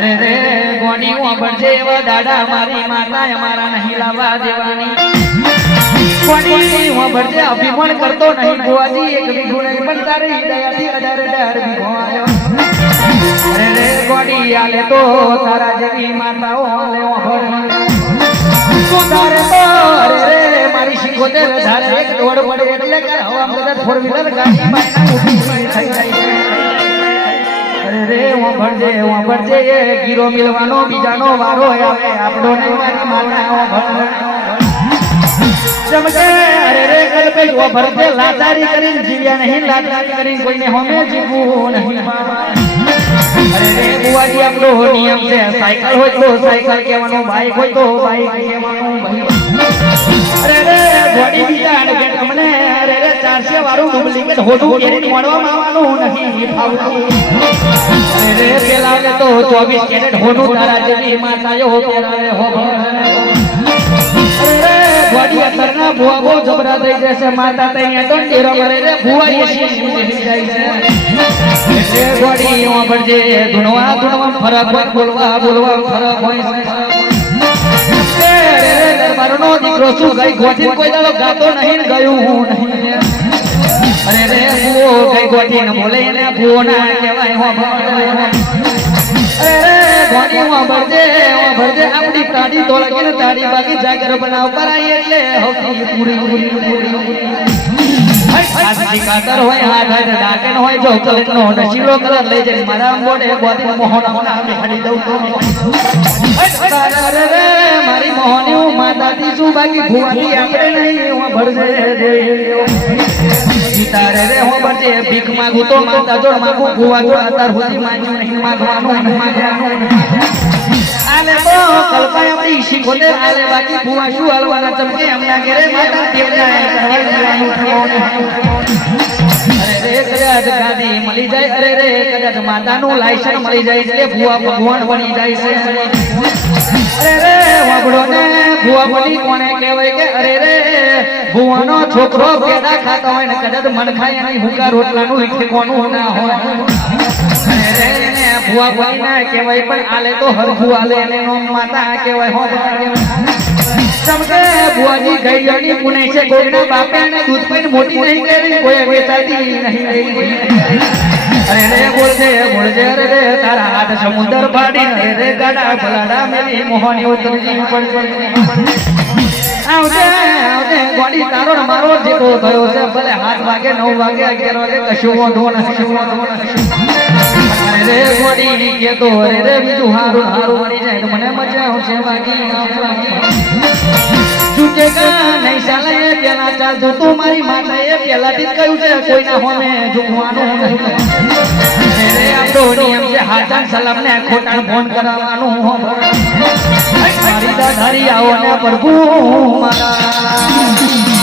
અરે રે ગોડી ઓબળજે એવા દાડા મારી માતા અમારા નહીં લાવવા દેવાની. ઓબળજે અભિમાન કરતો નહીં ગોવાજી એક નહીં, પણ તારી દયાથી અઢાર ડર આવ્યો અરે રે ગોડી આલે તો તારા જેવી માતાઓ, આલે ઓભળ સુધારે તો, અરે રે, મારી શીખોતેર ધારે એક દોડ પડે એટલે કર હવા મદદ ફોર વ્હીલર ગાડી ઊભી થઈ જાય. રે ઓભળજે ઓભળજે ગીરો મિલવાનો બીજાનો વારો આવે. આપણો નહીં મારી ઓભળ ચમકે અરે રે કલ્પેશ ઓભળજે લાચારી કરીને જીવ્યા નહીં, લાચારી કરીને કોઈને હોમે જીવવું નહીં. અરે રે બુવાજી, આપણો નિયમ છે. સાયકલ હોય તો સાયકલ કહેવાનું, બાઈક હોય તો બાઈક કહેવાનું અરે રે ઘોડી બીજા અને તમને અરે રે ચારસે વાળું ડુપ્લિકેટ હોતું કેરીને મળવામાં આવવાનું નહીં ફાવતું રે પેલા ને તો ચોવીસ કેરેટ હોનું તારા જેવી માતાયો હો રે રે દરબારનો દીકરો શું ગઈ નહીં ગયું હું અરે રે ભૂવો ગઈ ગોઠીને બોલે ને ભૂવો ના કહેવાય, હો અરે રે ભરજે વાપરજે ભરજે આપડી તાડી તોળકીને તાડી બાકી જાગર બનાવ કરાય એટલે હોકી પૂરી પૂરી પૂરી. હાથની કાતર હોય, હાથ હાથ ડાકણ હોય, જો કલરનો નશીલો કલર લઈ જઈને મારા મોઢે ગોતી મોહન મોહન બેહાડી દઉં તો. મારી મોહની માતાજી શું બાકી ભુવાની આપણે નહીં, હું ભરજે સીતારે રે, હો ભરજે ભીખ માંગુ તો માતા જોડ માંગુ ભુવા જોડ અત્યાર સુધી માંગ્યું નહીં, માંગવાનું નહીં, માંગવાનું આલે તો કલ્પાય આપણી શીખોતે આલે બાકી ભુવા શું હાલવાના ચમકે એમના ઘેરે માતા દેવના કરવા જવાનું થવાનું મળી જાય, અરે રે, કદાચ માતાનું લાયસન્સ મળી જાય, એટલે ભુવા ભગવાન બની જાય છે. અરે રે વાગડો ને ભુવા બની કોને કહેવાય કે, અરે રે, ભુવાનો છોકરો પેદા ખાતો હોય ને કદાચ મન ખાય એની હુકા રોટલાનું ઠેકવાનું ના હોય. રે ને કહેવાય, પણ આલે તો હરખું આલે, એને નો માતા કહેવાય, હો ચમકે, ભુવાજી ગઈયોની પુણે છે, કોઈના બાપે ને દૂધ મોટી નહીં કરી કોઈ વેચાતી નહીં અરે રે બોલજે બોલજે અરે રે, તારા હાથ સમુદર પાડી રે ગાડા ભલાડા મેરી મોહની ઉતરજી આવજે આવજે, ગોડી તારો મારો જેટલો થયો છે. ભલે હાથ વાગે, નવ વાગે, અગિયાર વાગે કશું વાંધો નથી કશું વાંધો નથી. રે ગોડી કે તો અરે રે બીજું હારું હારું મળી જાય તો મને મજા આવશે બાકી ઝૂકેગા નહીં ચાલે પેલા ચાલ જો તું મારી માતાએ પહેલાથી જ કહ્યું છે, કોઈના હોમે ઝૂકવાનું નહીં ખોટાણ ફોન કરાવવાનું